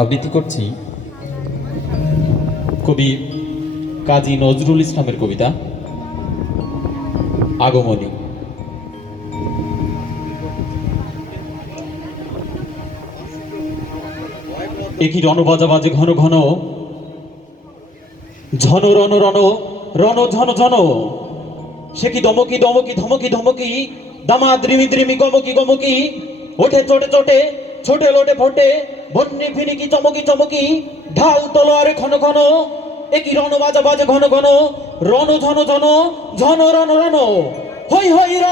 আবৃত্তি করছি কবি কাজী নজরুল ইসলামের কবিতা আগমনী। একই রণবাজা বাজে ঘন ঘন, ঝন রণ রণ রণ ঝন ঝন, সে কি দমকি দমকি ধমকি ধমকি, দামা দ্রিমি দ্রিমি গমকি গমকি, ওঠে চোটে চোটে ছোটে লোটে ফোটে, বন্যি ফিনিকি চমকি চমকি, ঢাল তলোয়ারে ঘন ঘন, একই রণ বাজা বাজে ঘন ঘন, রণ ঝন ঝন ঝন রণ রণ, হই হই র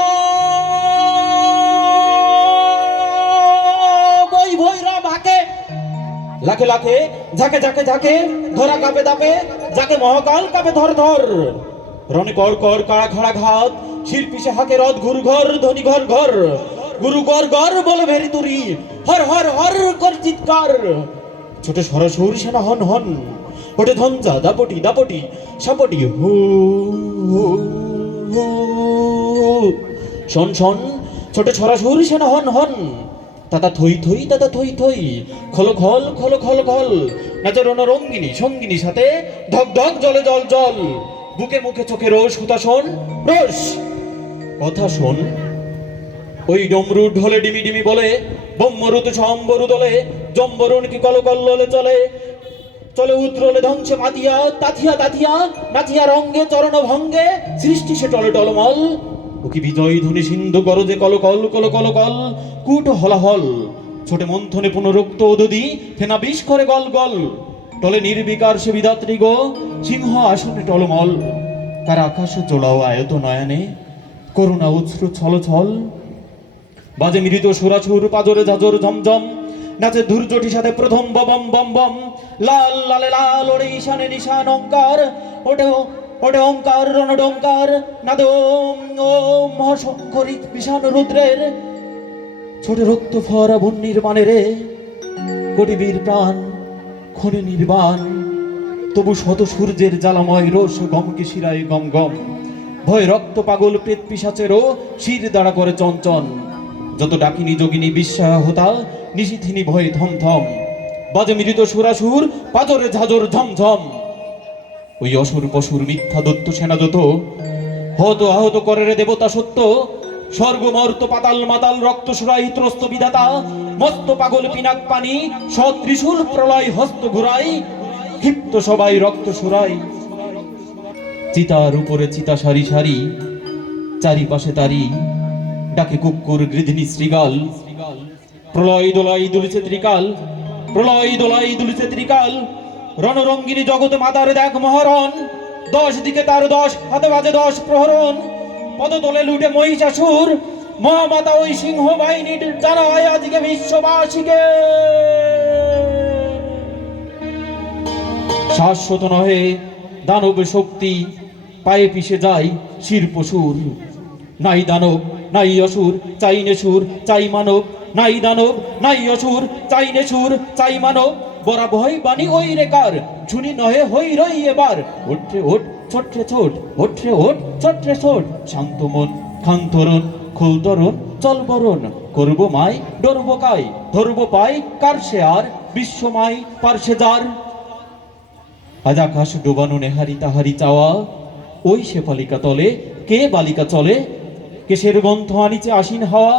বই ভই র ভাকে, লাখে লাখে ঝাঁকে ঝাঁকে ঝাঁকে, ধরা কাপে দাপে, যাকে মহাকাল কাপে ধর ধর, রণে কর কর কাড়া খাড়া ঘাত, শিল্পী সে হাকে রথ ঘুর ঘর ধ্বনি ঘর ঘর, গুরু গর গর বলে ভেরি তুরি, হর হর হর কর চিৎকার, ছোটে সরাসুর সেনা হন হন, ওঠে ধঞ্জা দাপটি দাপটি সাপটি হু হু হু, শন শন ছোটে সরাসুর সেনা হন হন, তাতা থই থই তাতা থই থই, খল খল খল খল খল, নাচে রণরঙ্গিনী সঙ্গিনী সাথে, ধক ধক জলে জল জল, বুকে মুখে চোখে রোষ হুতা শোন রোষ কথা শোন, ওই ডমরু ঢোলে ডিমি ডিমি বলে, ব্রহ্মরুতু সম্বরু দলে, জম্বরুণ কি কল কল্লোলে চলে, চলে উত্রলে ধ্বংসে মাতিয়া তাথিয়া তাথিয়া, নাথিয়া রঙ্গে চরণ ভঙ্গে, সৃষ্টি সে টলে টলমল, ও কি বিজয় ধ্বনি সিন্ধু গরজে কল কল কল কল কল, কুট হলাহল, ছোটে মন্থনে পুনরুক্ত ওদদি, ফেনা বিষ করে গল গল, টলে নির্বিকার সে বিধাত্রী গো, সিংহ আসনে টলমল, কার আকাশ জোড়াও আয়ত নয়নে, করুণা উৎস্রু ছল ছল, বাজে মৃত সুরাসুর পাজরে ঝাজর ঝমঝম, নাচে ধূর্যটি সাথে প্রথম ববম বম বম, লাল লালে লাল ওরে ঈশানে নিশান অঙ্কার, ওটে ওটে ওঙ্কার রণডঙ্কার, নাদে ওম ওম মহাশঙ্করী বিষাণ রুদ্রের, ছোটে রক্ত ফরা বন্যির মানে রে, কোটি বীর প্রাণ ক্ষণে নির্বাণ, তবু শত সূর্যের জ্বালাময় রোষ গমকে শিরায় গম গম, ভয় রক্ত পাগল প্রেত পিশাচেরও শির দাঁড়া করে চঞ্চন, যত ডাকিনী যোগিনী বিস্ময় হতা, নিশিথিনী ভয়ে থমথম, বাজে মৃত সুরাসুর পাজরে ঝাজর ঝমঝম, ওই অসুর পশুর মিথ্যা দত্ত সেনা যত, হত আহত করে রে দেবতা সত্য, স্বর্গ মর্ত পাতাল মাতাল রক্ত সুরাই ত্রস্ত বিধাতা, মস্ত পাগল পিনাক পানি সত্রিশূল প্রলয় হস্ত ঘুরাই, ক্ষিপ্ত সবাই রক্ত সুরাই, চিতার উপরে চিতা সারি সারি, চারিপাশে তারি, ডাকে কুকুর গৃধিনী শ্রীগাল, প্রলয় দোলাই দুলিছে ত্রিকাল, প্রলয় দোলাই দুলিছে ত্রিকাল, রণরঙ্গিনী জগতে মাতার দেখ মহরণ, 10 দিকে তার 10 হাতে বাজে 10 প্রহরণ, পদতলে লুটে মহিষাসুর, মহামাতা ওই সিংহ বাহিনীর জানায় আজকে বিশ্ববাসীকে, শাশ্বত নহে দানব শক্তি, পায়ে পিষে যায় শির পশুর, নাই দানব নাই অসুর চাই নেসুর চাই মানব, নাই দানব নাই অসুর চাই নেসুর চাই মানব, বরা ভয় বাণী ওই রেকার, ঝুনি নহে হই রই এবার, ওঠে ওঠ ছোট্রে ছোট, ওঠে ওঠ ছোট্রে ছোট, শান্ত মন খান্তরণ খোলতরণ চল বরণ, করব মাই ডরব কাই, ধরব পাই কার সে আর, বিশ্বমাই পারসে যার, আজ আকাশ ডোবানো নেহারি তাহারি চাওয়া, ওই শেফালিকা তলে কে বালিকা চলে, কেশের গন্ধ আনিছে আসীন হাওয়া,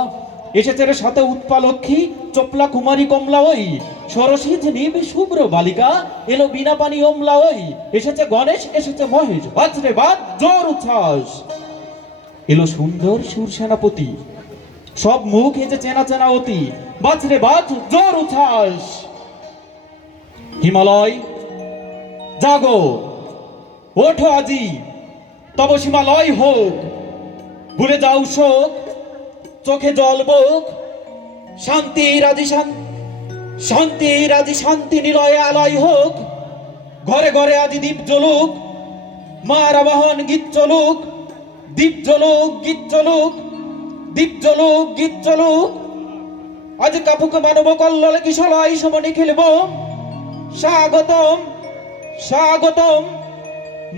এসেছে রে সাথে উৎপালক্ষী চপলা কুমারী কমলা ওই, সরসিজ নিব শুভ্র বালিকা, এলো বিনা পানি অমলা ওই, এসেছে গণেশ এসেছে মহেশ, বাজরে বাদ জোর উচ্ছ্বাস, এলো সুন্দর সুর সেনাপতি, সব মুখ হেজে চেনা চেনা অতি, বাজরে বাজ জোর উচ্ছ্বাস, হিমালয় জাগো ওঠো আজি, তব হিমালয় হোক, ভুলে যাও শোক, চোখে জল বোক, শান্তি রাজি শান্তি রাজি শান্তি নিলয়ে আলয় হোক, ঘরে ঘরে আজি দীপ জ্বলুক, মার আবাহন গীত চলুক, দীপ জ্বলুক গীত চলুক, দীপ জ্বলুক গীত চলুক, আজ কাপুক মানব কল্লোলে কিশলয় সমনি খেলব, স্বাগতম স্বাগতম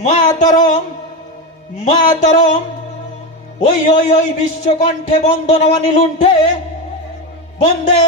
মাতরম মাতরম, ওই ওই ওই বিশ্বকণ্ঠে বন্দনামানি লুণ্ঠে, বন্দে